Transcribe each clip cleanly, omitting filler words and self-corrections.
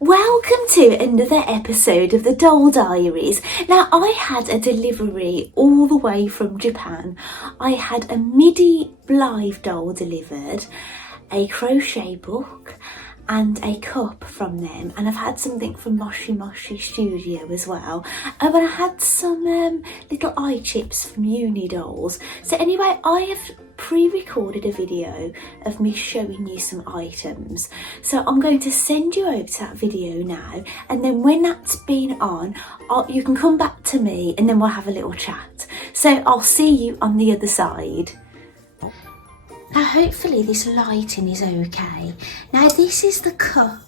Welcome to another episode of the Doll Diaries. Now, I had a delivery all the way from Japan. I had a Middie Blythe doll delivered, a crochet book and a cup from them, and I've had something from Moshi Studio as well. And I had some little eye chips from Uni Dolls. So anyway, I have pre-recorded a video of me showing you some items, so I'm going to send you over to that video now, and then when that's been on, you can come back to me and then we'll have a little chat. So I'll see you on the other side. Now hopefully this lighting is okay. Now this is the cup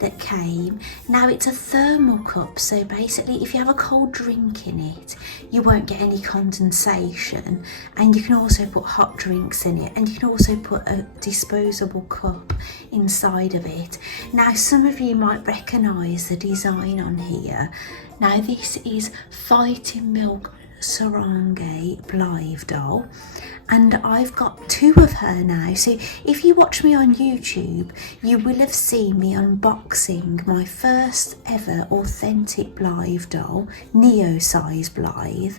that came. Now it's a thermal cup, so basically if you have a cold drink in it, you won't get any condensation, and you can also put hot drinks in it, and you can also put a disposable cup inside of it. Now some of you might recognise the design on here. Now this is Fighting Milk Sarangi Blythe doll, and I've got two of her now. So if you watch me on YouTube, you will have seen me unboxing my first ever authentic Blythe doll, Middie Size Blythe,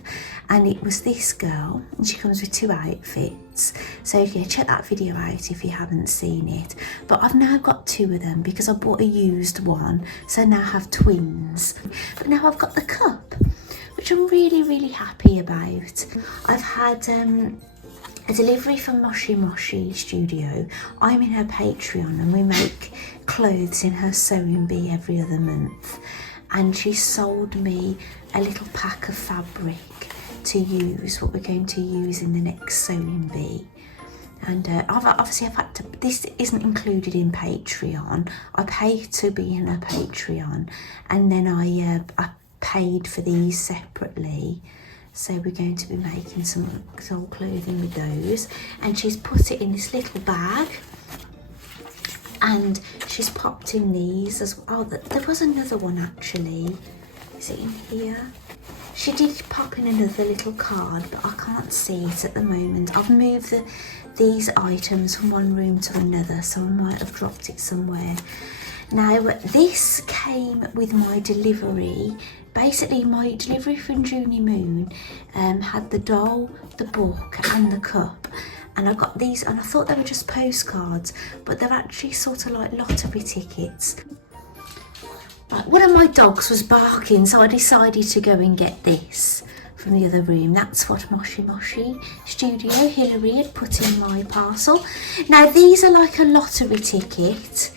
and it was this girl, and she comes with two outfits. So yeah, check that video out if you haven't seen it. But I've now got two of them because I bought a used one, so now I have twins. But now I've got the cup, which I'm really happy about. I've had a delivery from Moshi Studio. I'm in her Patreon, and we make clothes in her sewing bee every other month, and she sold me a little pack of fabric to use, what we're going to use in the next sewing bee. And I've had to, this isn't included in Patreon. I pay to be in her Patreon, and then I paid for these separately. So we're going to be making some doll clothing with those, and she's put it in this little bag, and she's popped in these as well. Oh, there was another one actually. Is it in here? She did pop in another little card, but I can't see it at the moment. I've moved these items from one room to another, so I might have dropped it somewhere. Now this came with my delivery. Basically my delivery from Juni Moon had the doll, the book and the cup, and I got these, and I thought they were just postcards, but they're actually sort of like lottery tickets. Right, one of my dogs was barking, so I decided to go and get this from the other room. That's what Moshi Studio Hillary had put in my parcel. Now these are like a lottery ticket.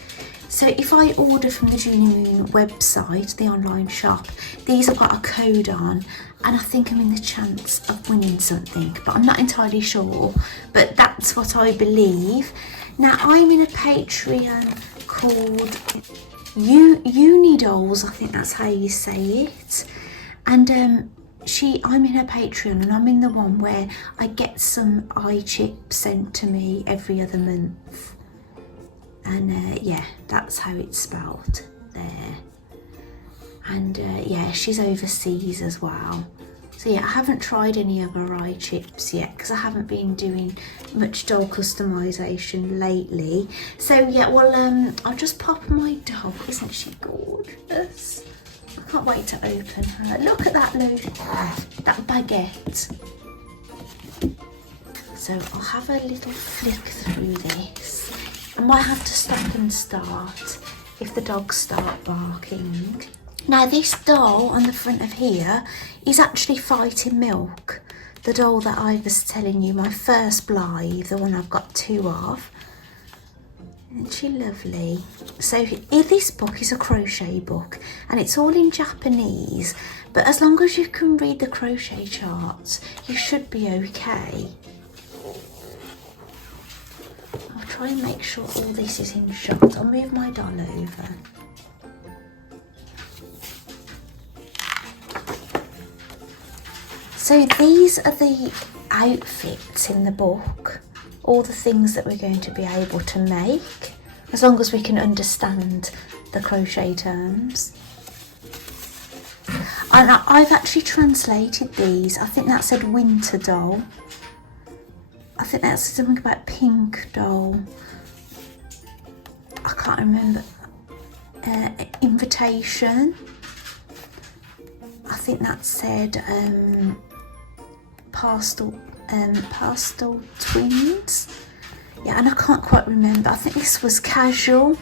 So if I order from the Juni Moon website, the online shop, these have got a code on, and I think I'm in the chance of winning something, but I'm not entirely sure, but that's what I believe. Now I'm in a Patreon called Uni Dolls, I think that's how you say it, and I'm in her Patreon, and I'm in the one where I get some eye chips sent to me every other month. And yeah, that's how it's spelled there. And yeah, she's overseas as well. So yeah, I haven't tried any of her eye chips yet because I haven't been doing much doll customization lately. So yeah, well, I'll just pop my doll. Isn't she gorgeous? I can't wait to open her. Look at that that baguette. So I'll have a little flick through this. I might have to stop and start if the dogs start barking. Now this doll on the front of here is actually Fighting Milk, the doll that I was telling you, my first Blythe, the one I've got two of. Isn't she lovely? So this book is a crochet book, and it's all in Japanese, but as long as you can read the crochet charts, you should be okay. Try and make sure all this is in shot. I'll move my doll over. So these are the outfits in the book, all the things that we're going to be able to make, as long as we can understand the crochet terms. And I've actually translated these. I think that said winter doll. I think that's something about pink doll. I can't remember. In quotation. I think that said pastel twins. Yeah, and I can't quite remember. I think this was casual,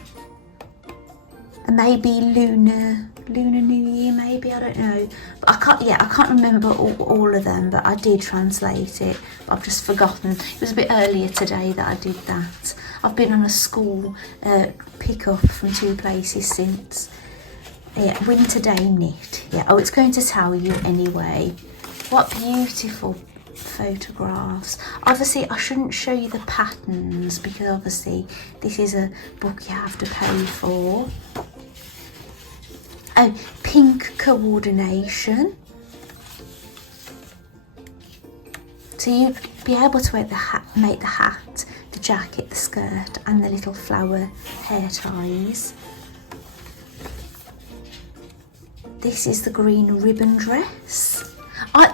and maybe Lunar New Year, maybe, I don't know. But I can't remember all of them, but I did translate it. But I've just forgotten. It was a bit earlier today that I did that. I've been on a school pick-up from 2 places since. Yeah, Winter Day Knit. Yeah, oh, it's going to tell you anyway. What beautiful photographs. Obviously, I shouldn't show you the patterns because obviously this is a book you have to pay for. Oh, pink coordination. So you'd be able to make the hat, the jacket, the skirt, and the little flower hair ties. This is the green ribbon dress.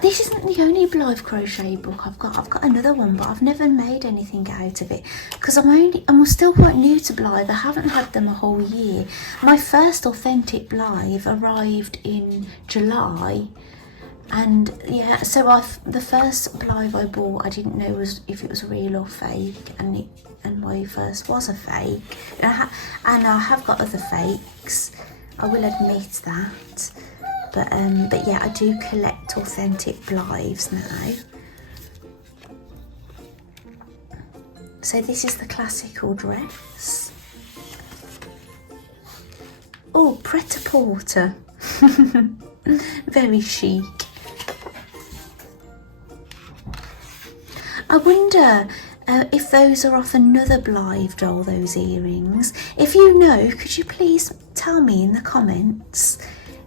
This isn't the only Blythe crochet book I've got. I've got another one, but I've never made anything out of it because I'm still quite new to Blythe. I haven't had them a whole year. My first authentic Blythe arrived in July, and yeah, so the first Blythe I bought, I didn't know if it was real or fake, and my first was a fake, and I have got other fakes. I will admit that. But yeah, I do collect authentic Blythes now. So this is the classical dress. Oh, pret-a-porter. Very chic. I wonder if those are off another Blythe doll, those earrings. If you know, could you please tell me in the comments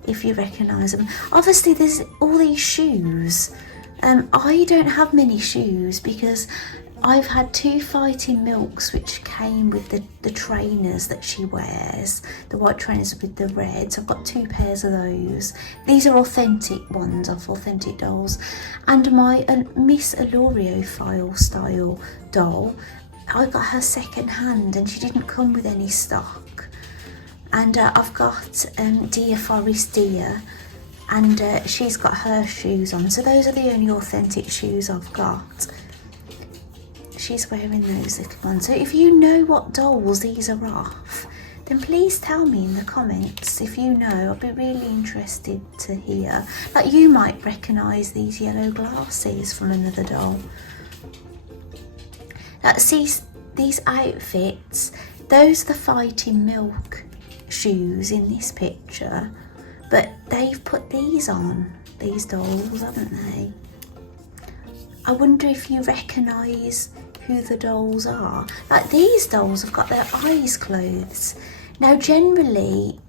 if you recognise them. Obviously there's all these shoes. I don't have many shoes because I've had 2 Fighting Milks which came with the trainers that she wears, the white trainers with the red. So I've got 2 pairs of those. These are authentic ones of authentic dolls. And my Miss Alorio style doll, I got her second hand and she didn't come with any stock. And I've got Dear Forest Dear, and she's got her shoes on. So those are the only authentic shoes I've got. She's wearing those little ones. So if you know what dolls these are off, then please tell me in the comments. If you know, I'll be really interested to hear. Like, you might recognise these yellow glasses from another doll. See, these outfits, those are the Fighting Milk shoes in this picture, but they've put these on, these dolls, haven't they? I wonder if you recognise who the dolls are. Like, these dolls have got their eyes closed. Now generally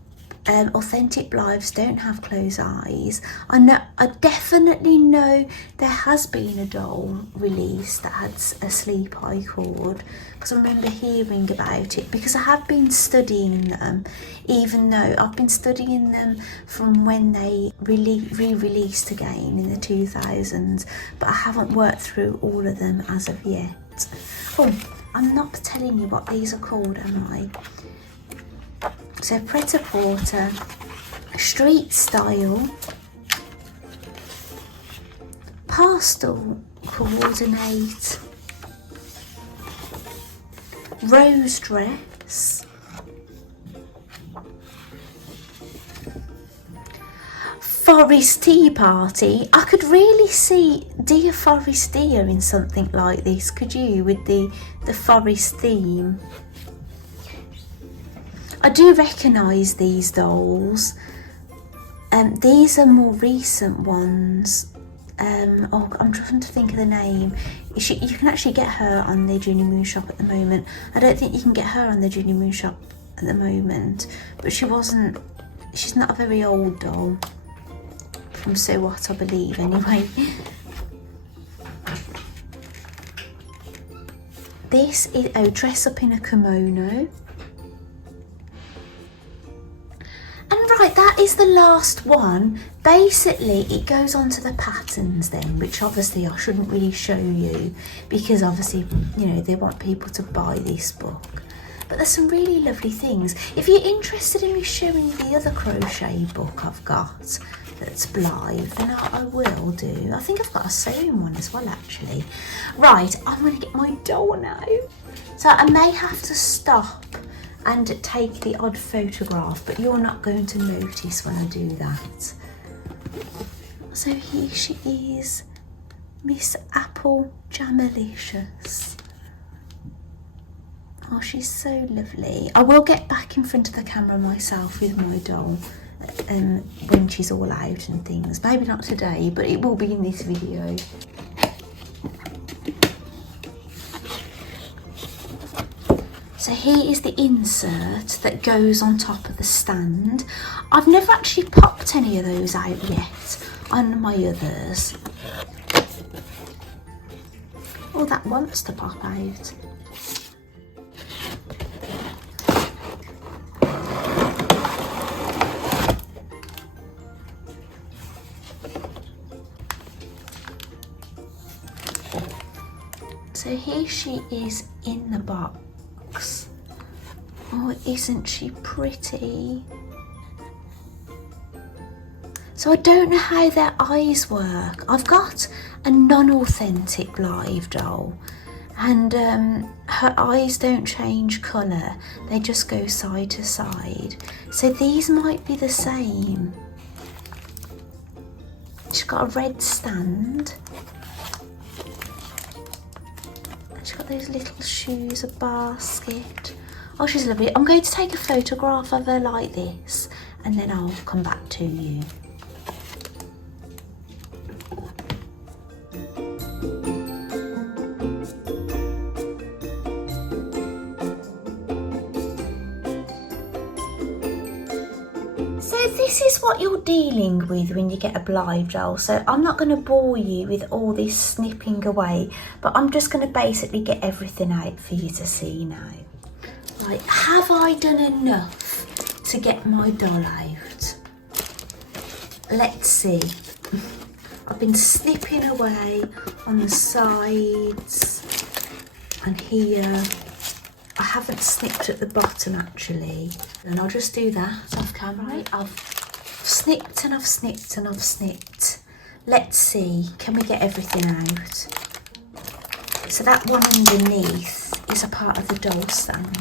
authentic Blythes don't have closed eyes. I definitely know there has been a doll released that had a sleep eye cord, because I remember hearing about it, because I have been studying them, even though I've been studying them from when they re-released again in the 2000s, but I haven't worked through all of them as of yet. Oh, I'm not telling you what these are called, am I? So pret-a-porter, street style, pastel coordinate, rose dress, forest tea party. I could really see Dear Forest Dear in something like this, could you, with the forest theme? I do recognise these dolls. These are more recent ones. Oh, I'm trying to think of the name. You can actually get her on the Junior Moon shop at the moment. I don't think you can get her on the Junior Moon shop at the moment, but she's not a very old doll. From So What, I believe, anyway. This is, oh, dress up in a kimono. And right, that is the last one. Basically, it goes on to the patterns then, which obviously I shouldn't really show you, because obviously, you know, they want people to buy this book. but there's some really lovely things. If you're interested in me showing the other crochet book I've got that's Blythe, then I will do. I think I've got a sewing one as well actually. Right, I'm going to get my doll now. So I may have to stop and take the odd photograph, but you're not going to notice when I do that. So here she is, Miss Apple Jamalicious. Oh, she's so lovely. I will get back in front of the camera myself with my doll when she's all out and things. Maybe not today, but it will be in this video. So here is the insert that goes on top of the stand. I've never actually popped any of those out yet on my others. Oh, that wants to pop out. So here she is in the box. Oh, isn't she pretty? So I don't know how their eyes work. I've got a non-authentic Blythe doll, and her eyes don't change colour. They just go side to side. So these might be the same. She's got a red stand. She's got those little shoes, a basket. Oh, she's lovely. I'm going to take a photograph of her like this, and then I'll come back to you. So this is what you're dealing with when you get a Blythe doll. So I'm not going to bore you with all this snipping away, but I'm just going to basically get everything out for you to see now. Right, have I done enough to get my doll out? Let's see. I've been snipping away on the sides and here. I haven't snipped at the bottom actually, and I'll just do that off camera. I've snipped and I've snipped and I've snipped. Let's see, can we get everything out? So that one underneath is a part of the doll stand.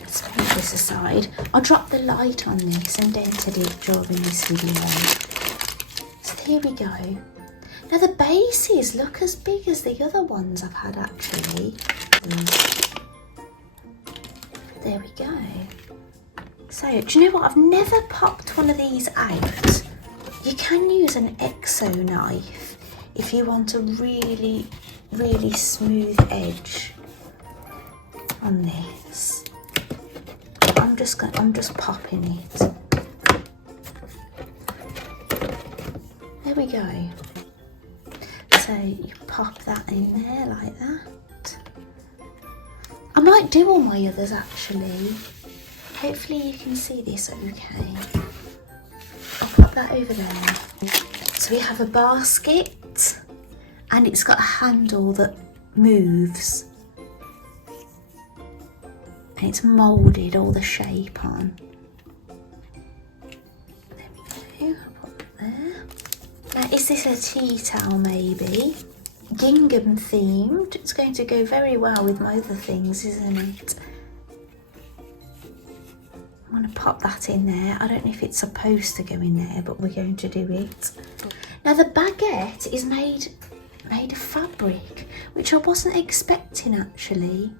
Let's put this aside. I dropped the light on this and dented it during this video. So here we go. Now the bases look as big as the other ones I've had actually. There we go. So, do you know what? I've never popped one of these out. You can use an exo knife if you want a really, really smooth edge on this. I'm just popping it. There we go. So you pop that in there like that. I might do all my others actually. Hopefully you can see this okay. I'll pop that over there. So we have a basket and it's got a handle that moves. And it's moulded all the shape on. There we go, I'll pop it there. Now, is this a tea towel maybe? Gingham themed. It's going to go very well with my other things, isn't it? I'm going to pop that in there. I don't know if it's supposed to go in there, but we're going to do it. Now the baguette is made of fabric, which I wasn't expecting actually.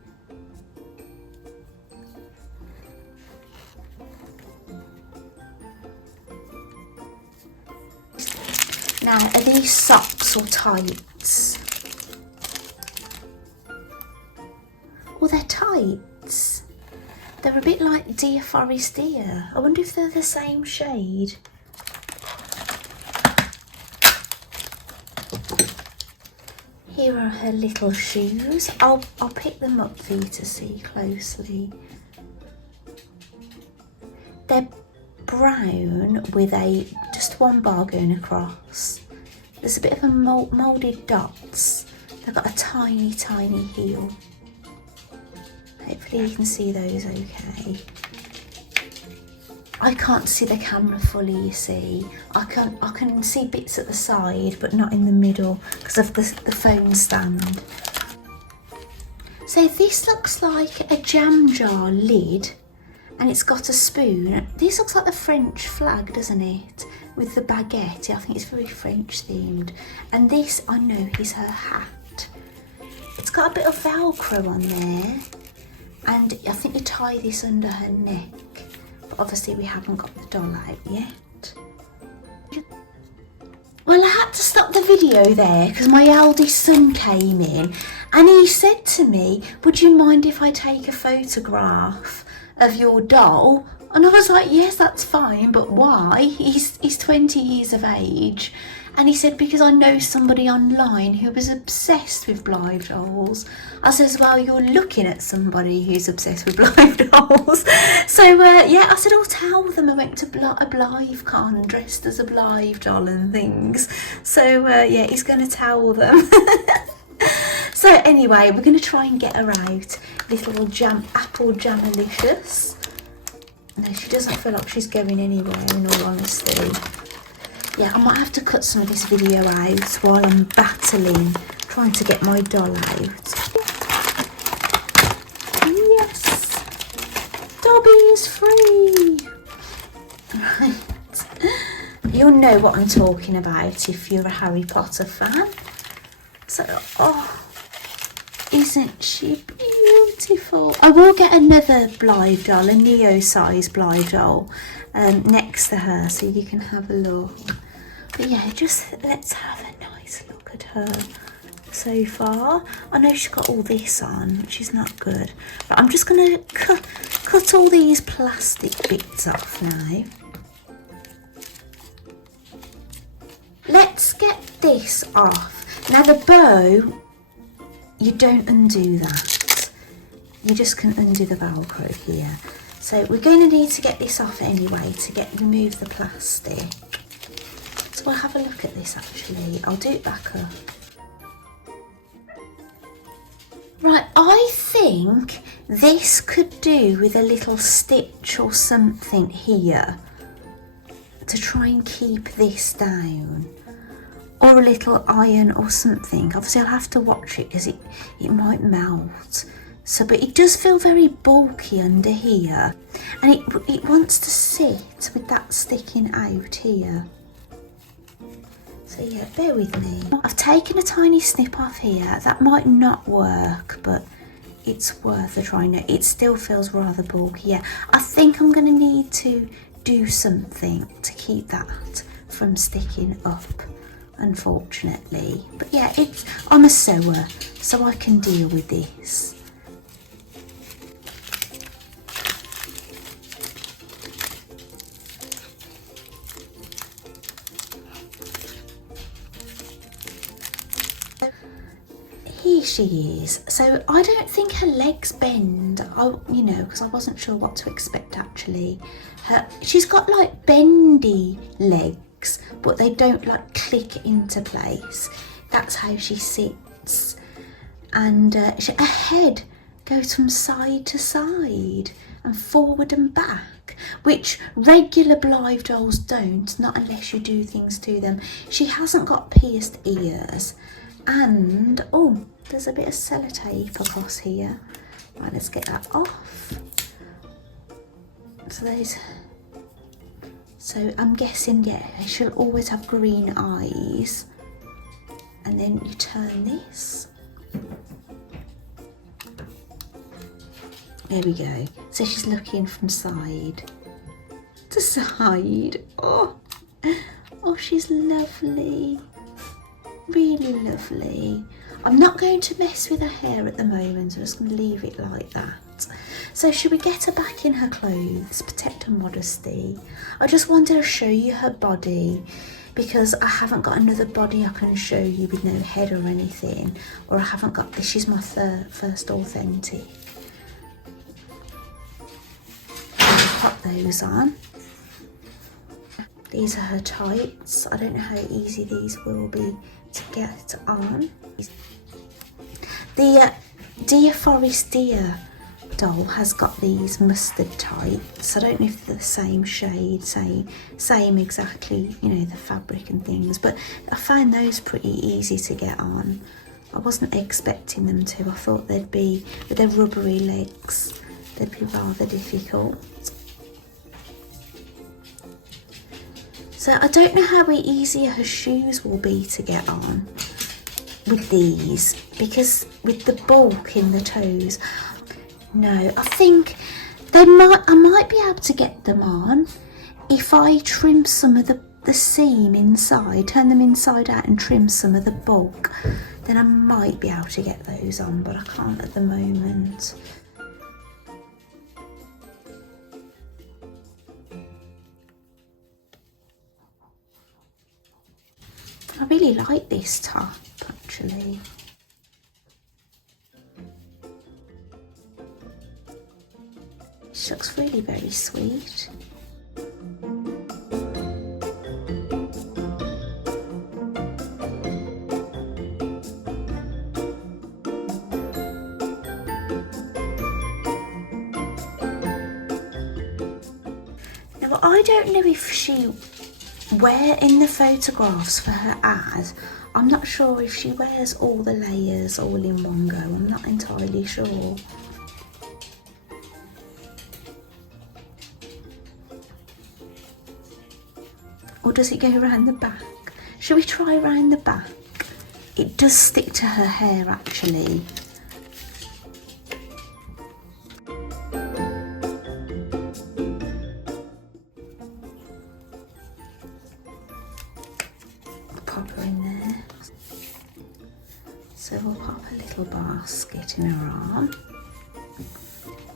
Now, are these socks or tights? Oh, they're tights. They're a bit like Dear Forest Dear. I wonder if they're the same shade. Here are her little shoes. I'll pick them up for you to see closely. They're brown with just one bar going across. There's a bit of a moulded dots They've got a tiny, tiny heel. Hopefully you can see those okay. I can't see the camera fully, you see. I can see bits at the side, but not in the middle because of the phone stand. So this looks like a jam jar lid, and it's got a spoon. This looks like the French flag, doesn't it? With the baguette. I think it's very French themed. And this, I know, is her hat. It's got a bit of Velcro on there, and I think you tie this under her neck. But obviously we haven't got the doll out yet. Well, I had to stop the video there because my eldest son came in and he said to me, would you mind if I take a photograph of your doll? And I was like, yes, that's fine, but why? He's 20 years of age. And he said, because I know somebody online who was obsessed with Blythe dolls. I says, well, you're looking at somebody who's obsessed with Blythe dolls. So, yeah, I said, oh, tell them I went to a Blythe con dressed as a Blythe doll and things. So, yeah, he's going to tell them. So, anyway, we're going to try and get her out. Little apple jamalicious. No, she doesn't feel like she's going anywhere, in all honesty. Yeah, I might have to cut some of this video out while I'm battling, trying to get my doll out. Yes! Dobby is free! Right. You'll know what I'm talking about if you're a Harry Potter fan. So, oh, isn't she beautiful? I will get another Blythe doll, a Middie Size Blythe doll, next to her so you can have a look. But yeah, just let's have a nice look at her so far. I know she's got all this on, which is not good. But I'm just going to cut all these plastic bits off now. Let's get this off. Now the bow, you don't undo that. You just can undo the Velcro here. So we're going to need to get this off anyway to remove the plastic. So we'll have a look at this actually. I'll do it back up. Right, I think this could do with a little stitch or something here to try and keep this down. Or a little iron or something. Obviously I'll have to watch it because it might melt. So, but it does feel very bulky under here. And it wants to sit with that sticking out here. So yeah, bear with me. I've taken a tiny snip off here. That might not work, but it's worth a try. No, it still feels rather bulky. Yeah, I think I'm going to need to do something to keep that from sticking up, unfortunately. But yeah, I'm a sewer, so I can deal with this. Here she is. So I don't think her legs bend, because I wasn't sure what to expect actually. She's got like bendy legs, but they don't like click into place. That's how she sits. And her head goes from side to side and forward and back, which regular Blythe dolls don't, not unless you do things to them. She hasn't got pierced ears. And, oh, there's a bit of sellotape across here. Right, let's get that off. So I'm guessing, yeah, she'll always have green eyes. And then you turn this. There we go. So she's looking from side to side. Oh, she's lovely. Really lovely. I'm not going to mess with her hair at the moment. I'm just going to leave it like that. So should we get her back in her clothes, protect her modesty? I just wanted to show you her body because I haven't got another body I can show you with no head or anything, or I haven't got this. She's my first authentic. I'll pop those on. These are her tights. I don't know how easy these will be to get on. The Dear Forest Dear doll has got these mustard tights. I don't know if they're the same shade, same exactly, you know, the fabric and things, but I found those pretty easy to get on. I wasn't expecting them to. I thought they'd be, with their rubbery legs, they'd be rather difficult. So I don't know how easy her shoes will be to get on with these, because with the bulk in the toes. No, I think I might be able to get them on if I trim some of the seam inside, turn them inside out and trim some of the bulk. Then I might be able to get those on, but I can't at the moment. I really like this top, actually. She looks really very sweet. Now, I don't know if she in the photographs for her ad, I'm not sure if she wears all the layers all in one go. I'm not entirely sure. Or does it go around the back? Shall we try around the back? It does stick to her hair, actually. Pop her in there. So we'll pop a little basket in her arm,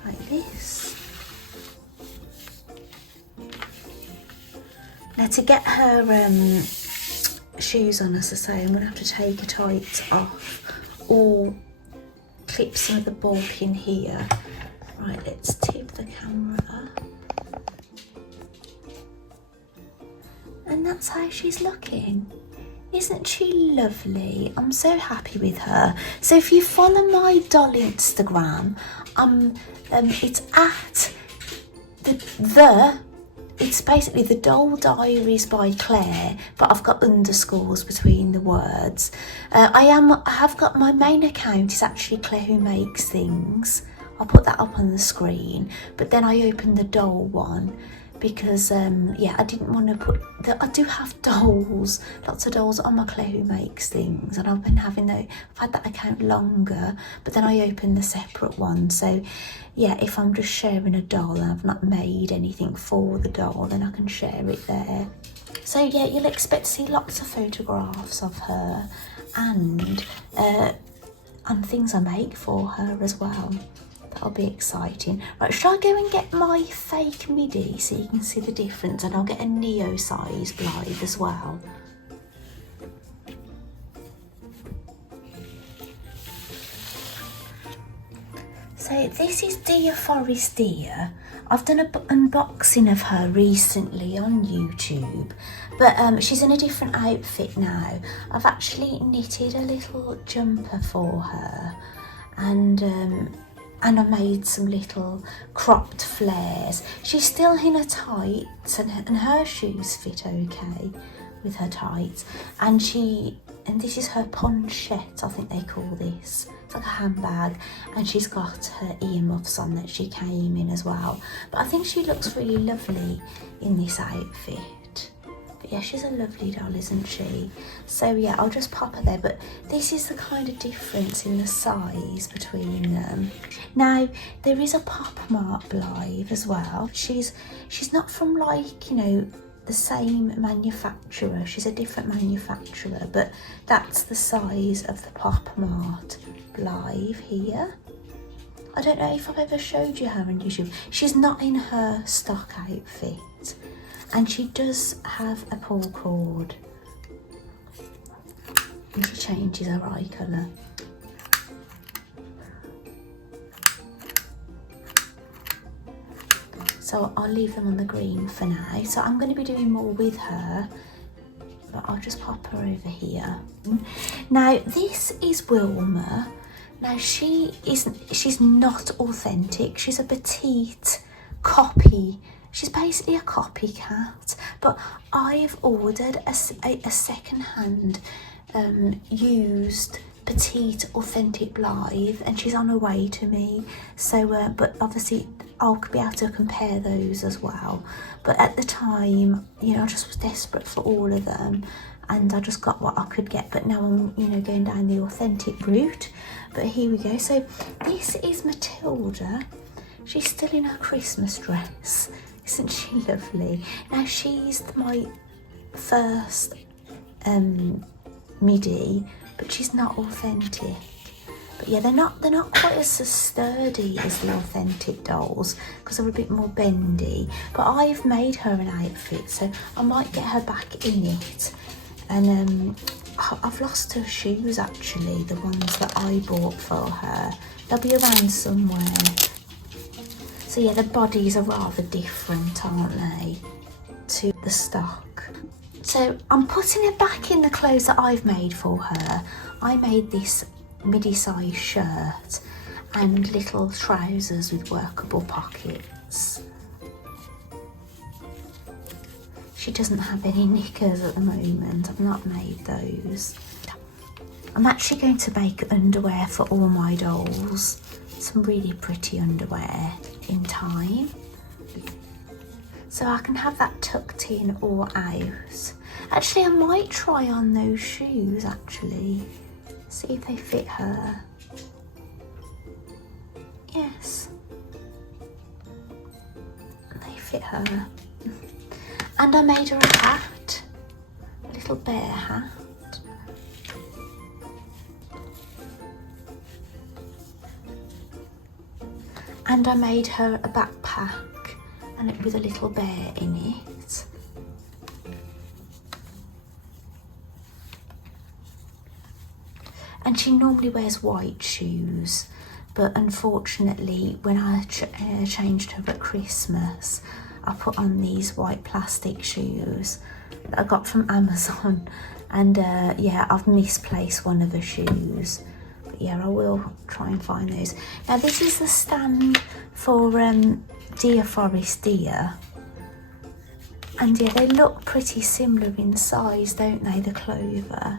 like this. Now, to get her shoes on, as I say, I'm going to have to take her tights off or clip some of the bulk in here. Right, let's tip the camera up. And that's how she's looking. Isn't she lovely? I'm so happy with her. So if you follow my doll Instagram, it's at it's basically the Doll Diaries by Claire, but I've got underscores between the words. I have got my main account is actually Claire Who Makes Things. I'll put that up on the screen, but then I opened the doll one because yeah, I didn't want to put I do have dolls, lots of dolls on my Claire Who Makes Things, and I've been having I've had that account longer, but then I opened the separate one. So yeah, if I'm just sharing a doll and I've not made anything for the doll, then I can share it there. So yeah, you'll expect to see lots of photographs of her and things I make for her as well. That'll be exciting. Right, shall I go and get my fake Middie so you can see the difference, and I'll get a Neo Size Blythe as well. So this is Dear Forest Dear. I've done an unboxing of her recently on YouTube, but she's in a different outfit now. I've actually knitted a little jumper for her, and I made some little cropped flares. She's still in her tights, and her shoes fit okay with her tights. And this is her ponchette, I think they call this. It's like a handbag, and she's got her earmuffs on that she came in as well. But I think she looks really lovely in this outfit. But yeah, she's a lovely doll, isn't she? So yeah, I'll just pop her there, but this is the kind of difference in the size between them. Now, there is a Pop Mart Blythe as well. She's not from, like, you know, the same manufacturer. She's a different manufacturer, but that's the size of the Pop Mart Blythe here. I don't know if I've ever showed you her on YouTube. She's not in her stock outfit, and she does have a pull cord, and she changes her eye colour. So I'll leave them on the green for now. So I'm going to be doing more with her, but I'll just pop her over here. Now, this is Wilma. Now she's not authentic, she's a petite copy. She's basically a copycat, but I've ordered a second-hand used petite authentic Blythe, and she's on her way to me. So but obviously I'll be able to compare those as well. But at the time, you know, I just was desperate for all of them, and I just got what I could get. But now I'm, you know, going down the authentic route. But here we go. So this is Matilda. She's still in her Christmas dress. Isn't she lovely? Now she's my first Middie, but she's not authentic. But yeah, they're not quite as sturdy as the authentic dolls, because they're a bit more bendy. But I've made her an outfit, so I might get her back in it. And I've lost her shoes actually, the ones that I bought for her. They'll be around somewhere. So yeah, the bodies are rather different, aren't they, to the stock. So I'm putting her back in the clothes that I've made for her. I made this midi size shirt and little trousers with workable pockets. She doesn't have any knickers at the moment. I've not made those. I'm actually going to make underwear for all my dolls. Some really pretty underwear in time. So I can have that tucked in or out. Actually, I might try on those shoes actually. See if they fit her. Yes. They fit her. And I made her a hat, a little bear hat. And I made her a backpack, and it with a little bear in it. And she normally wears white shoes, but unfortunately when I changed her at Christmas, I put on these white plastic shoes that I got from Amazon, and yeah, I've misplaced one of her shoes. But yeah, I will try and find those. Now this is the stand for Deer Forest Deer, and yeah, they look pretty similar in size, don't they, the clover.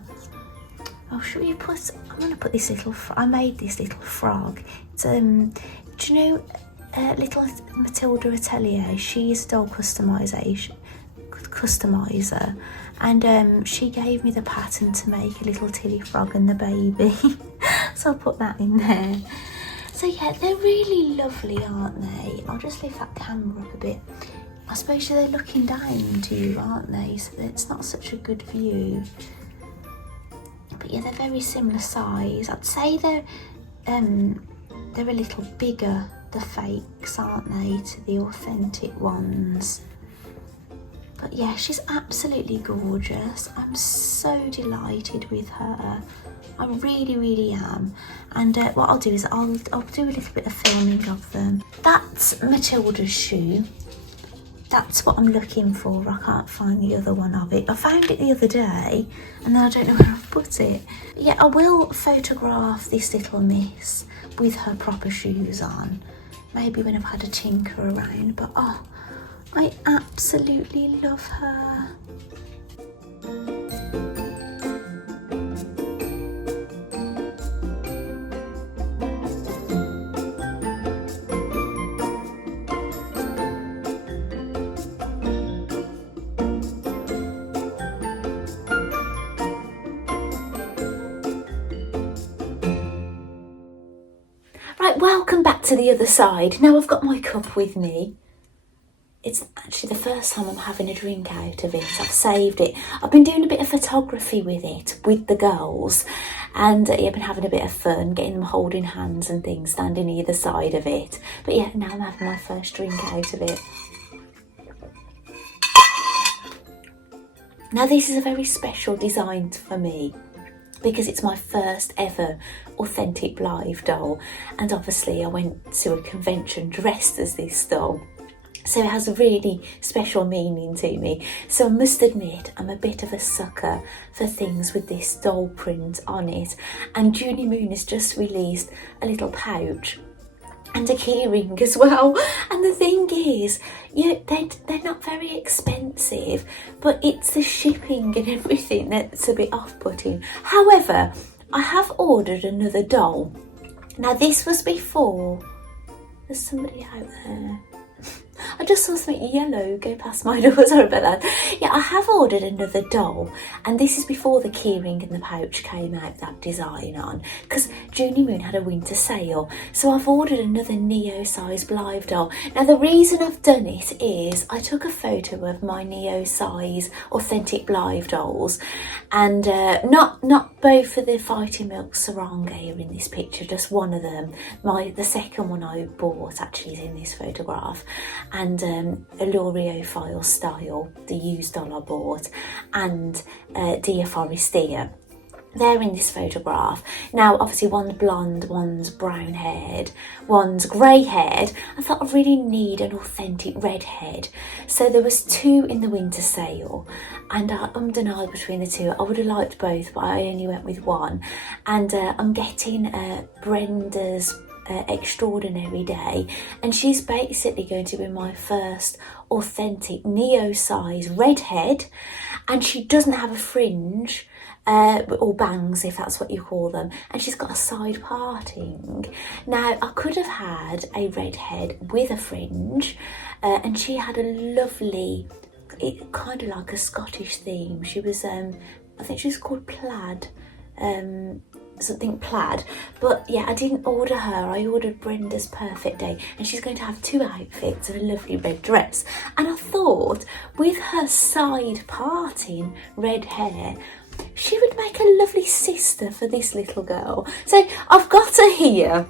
Oh, should we put, I'm going to put this little, I made this little frog. It's, do you know little Matilda Atelier? She's a doll customizer, and she gave me the pattern to make a little Tilly frog and the baby. So I'll put that in there. So yeah, they're really lovely, aren't they? I'll just lift that camera up a bit. I suppose they're looking down to you, aren't they? So it's not such a good view. But yeah, they're very similar size. I'd say they're a little bigger, the fakes, aren't they, to the authentic ones. But yeah, she's absolutely gorgeous. I'm so delighted with her. I really, really am. And what I'll do is I'll do a little bit of filming of them. That's Matilda's shoe. That's what I'm looking for. I can't find the other one of it. I found it the other day and then I don't know where I've put it. But yeah, I will photograph this little miss with her proper shoes on. Maybe when I've had a tinker around, but oh, I absolutely love her. Right, welcome back to the other side. Now I've got my cup with me. It's actually the first time I'm having a drink out of it. I've saved it. I've been doing a bit of photography with it, with the girls. And yeah, I've been having a bit of fun, getting them holding hands and things, standing either side of it. But yeah, now I'm having my first drink out of it. Now this is a very special design for me, because it's my first ever authentic Blythe doll, and obviously I went to a convention dressed as this doll, So it has a really special meaning to me. So I must admit, I'm a bit of a sucker for things with this doll print on it. And Junie Moon has just released a little pouch and a keyring as well. And the thing is, yeah, they're not very expensive, but it's the shipping and everything that's a bit off-putting. However, I have ordered another doll. Now this was before, there's somebody out there. I just saw something yellow go past my door, sorry about that. Yeah, I have ordered another doll, and this is before the keyring and the pouch came out, that design on, because Junie Moon had a winter sale. So I've ordered another Middie Size Blythe doll. Now the reason I've done it is I took a photo of my Middie Size authentic Blythe dolls, and not both of the Fighting Milk sarong here in this picture, just one of them. The second one I bought actually is in this photograph, and a L'Oreal file style, the used doll I bought, and Dear Forestier. They're in this photograph. Now obviously one's blonde, one's brown haired, one's grey haired. I thought I really need an authentic red head. So there was two in the winter sale, and I ummed and ahed between the two. I would have liked both, but I only went with one. And I'm getting Brenda's Extraordinary Day, and she's basically going to be my first authentic Neo size redhead, and she doesn't have a fringe or bangs, if that's what you call them, and she's got a side parting. Now I could have had a redhead with a fringe, and she had a lovely, it kind of like a Scottish theme. She was I think she was called Plaid, something plaid. But yeah, I didn't order her, I ordered Brenda's Perfect Day, and she's going to have two outfits and a lovely red dress. And I thought with her side parting red hair, she would make a lovely sister for this little girl. So I've got her here.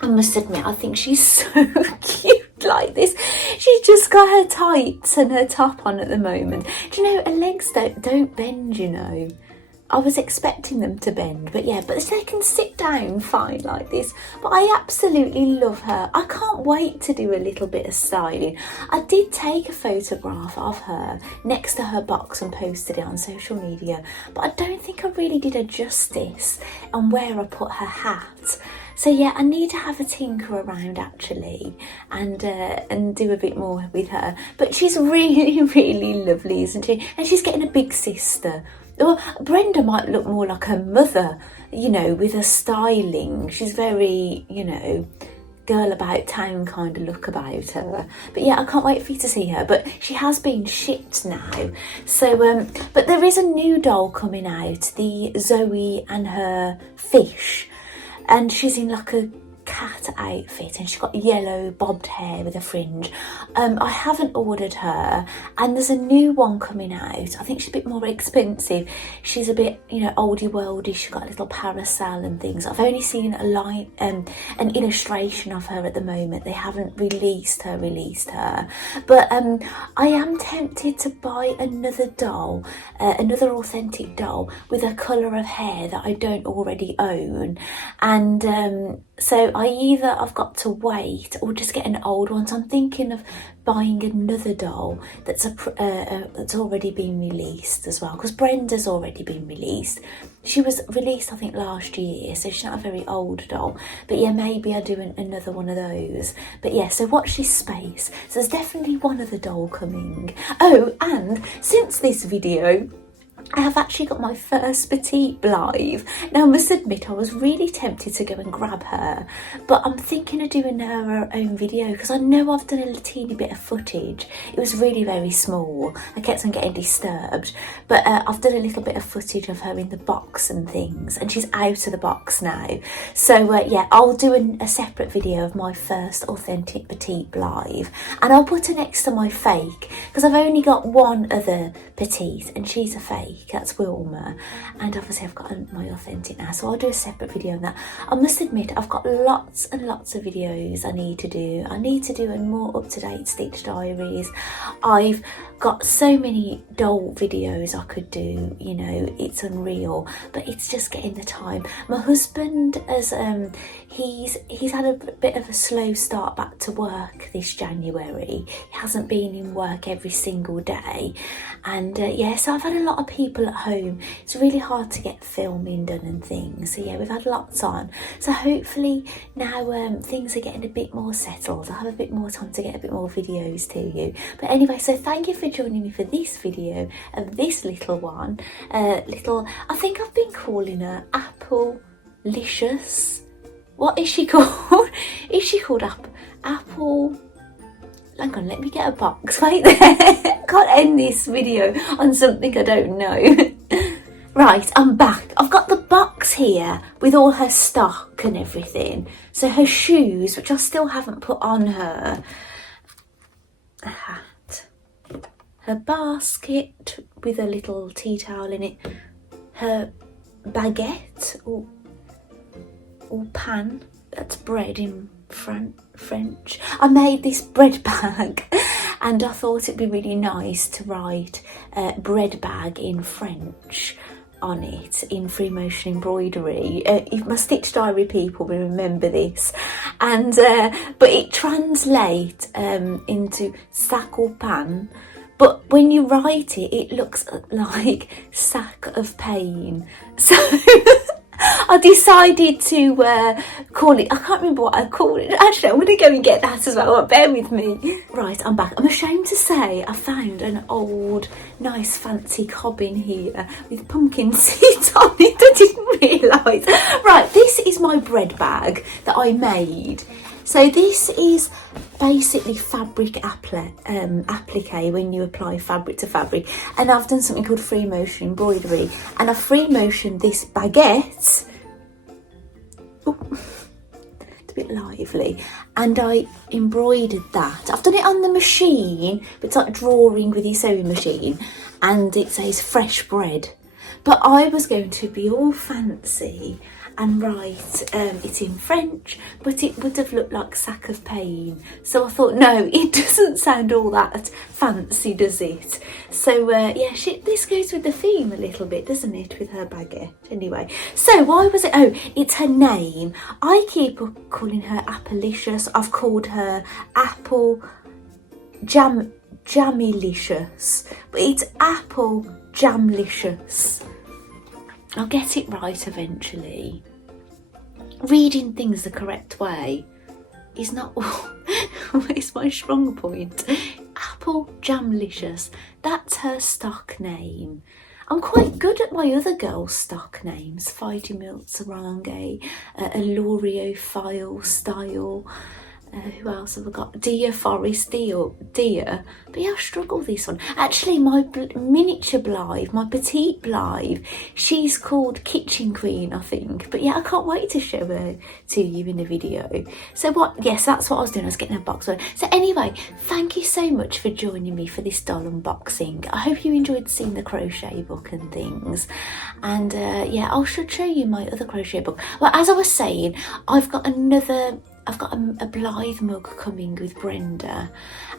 I must admit, I think she's so cute like this. She's just got her tights and her top on at the moment. Do you know, her legs don't bend, you know. I was expecting them to bend, but yeah, but they can sit down fine like this. But I absolutely love her. I can't wait to do a little bit of styling. I did take a photograph of her next to her box and posted it on social media, but I don't think I really did her justice on where I put her hat. So yeah, I need to have a tinker around actually, and do a bit more with her. But she's really, really lovely, isn't she? And she's getting a big sister. Well, Brenda might look more like her mother, you know, with her styling. She's very, you know, girl about town kind of look about her. But yeah, I can't wait for you to see her. But she has been shipped now. So, but there is a new doll coming out, the Zoe and her fish. And she's in like a cat outfit, and she's got yellow bobbed hair with a fringe. I haven't ordered her, and there's a new one coming out. I think she's a bit more expensive. She's a bit, you know, oldie worldy. She's got a little parasol and things. I've only seen a line, an illustration of her at the moment. They haven't released her. But I am tempted to buy another doll, another authentic doll with a colour of hair that I don't already own, and so I've got to wait or just get an old one. So I'm thinking of buying another doll that's that's already been released as well, because Brenda's already been released. She was released I think last year, so she's not a very old doll. But yeah, maybe I'll do another one of those. But yeah, so watch this space. So there's definitely one other doll coming. Oh, and since this video, I have actually got my first petite Blythe. Now I must admit I was really tempted to go and grab her, but I'm thinking of doing her own video, because I know I've done a teeny bit of footage. It was really very small. I kept on getting disturbed, but I've done a little bit of footage of her in the box and things, and she's out of the box now. So yeah, I'll do a separate video of my first authentic petite Blythe, and I'll put her next to my fake, because I've only got one other petite and she's a fake. authentic, that's Wilma, and obviously I've got my authentic now, so I'll do a separate video on that. I must admit, I've got lots and lots of videos I need to do. I need to do a more up-to-date Stitch Diaries. I've got so many doll videos I could do, you know, it's unreal, but it's just getting the time. My husband has he's had a bit of a slow start back to work this January. He hasn't been in work every single day, and yeah, so I've had a lot of people at home. It's really hard to get filming done and things, so yeah, we've had lots on. So hopefully now things are getting a bit more settled, I'll have a bit more time to get a bit more videos to you. But anyway, so thank you for joining me for this video of this little one. I think I've been calling her Apple-licious. What is she called? Is she called Apple? Hang on, let me get a box. Wait there. Can't end this video on something I don't know. Right, I'm back. I've got the box here with all her stock and everything. So her shoes, which I still haven't put on her. A hat. Her basket with a little tea towel in it. Her baguette or pan, that's bread in French. I made this bread bag and I thought it'd be really nice to write bread bag in French on it in free motion embroidery. If my Stitch Diary people will remember this, and but it translates into sac ou pan, but when you write it, it looks like sack of pain. So I decided to call it, I can't remember what I called it. Actually, I'm going to go and get that as well. Bear with me. Right, I'm back. I'm ashamed to say I found an old, nice, fancy cobbin here with pumpkin seeds on it. I didn't realise. Right, this is my bread bag that I made. So this is basically fabric applique when you apply fabric to fabric, and I've done something called free motion embroidery, and I free motioned this baguette. Ooh, it's a bit lively, and I embroidered that. I've done it on the machine, but it's like drawing with your sewing machine, and it says fresh bread. But I was going to be all fancy and write it in French, but it would have looked like sack of pain. So I thought, no, it doesn't sound all that fancy, does it? So yeah, this goes with the theme a little bit, doesn't it, with her baguette? Anyway, so why was it? Oh, it's her name. I keep calling her Apple-licious. I've called her Apple Jamilicious, but it's Apple Jamlicious. I'll get it right eventually. Reading things the correct way is not it's my strong point. Apple Jamlicious, that's her stock name. I'm quite good at my other girls' stock names. Fighty Milk Sarange, Aloriophile Style. Who else have I got? Dear Forest, Dear. But yeah, I struggle with this one. Actually, my miniature Blythe, my petite Blythe, she's called Kitchen Queen, I think. But yeah, I can't wait to show her to you in the video. So yes, that's what I was doing. I was getting a box. So anyway, thank you so much for joining me for this doll unboxing. I hope you enjoyed seeing the crochet book and things. And yeah, I should show you my other crochet book. Well, as I was saying, I've got a Blythe mug coming with Brenda,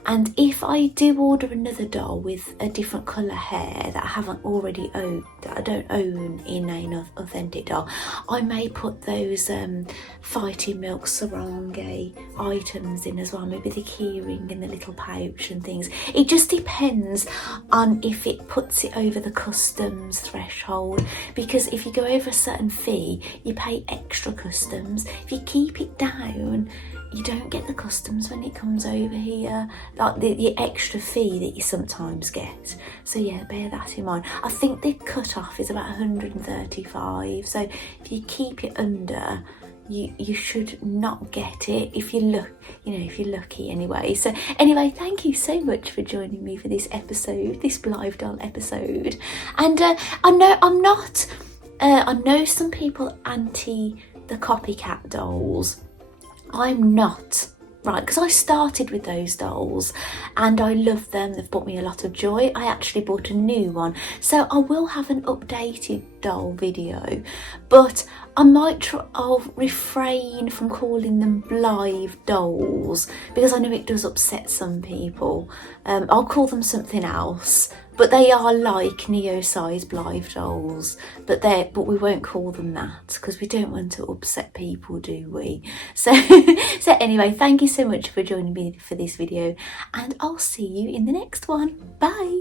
and if I do order another doll with a different colour hair that I haven't already owned, that I don't own in an authentic doll, I may put those Fighty Milk Sarange items in as well, maybe the keyring and the little pouch and things. It just depends on if it puts it over the customs threshold, because if you go over a certain fee, you pay extra customs. If you keep it down, you don't get the customs when it comes over here, like the extra fee that you sometimes get. So yeah, bear that in mind. I think the cut off is about 135, so if you keep it under, you should not get it if you look, if you're lucky anyway. So anyway, thank you so much for joining me for this episode, this Blythe doll episode. And I know some people anti the copycat dolls. I'm not. right, because I started with those dolls and I love them. They've brought me a lot of joy. I actually bought a new one, so I will have an updated doll video, but I'll refrain from calling them Blythe dolls because I know it does upset some people. I'll call them something else, but they are like Middie Size Blythe dolls, but we won't call them that because we don't want to upset people, do we? So anyway, thank you so much for joining me for this video, and I'll see you in the next one. Bye.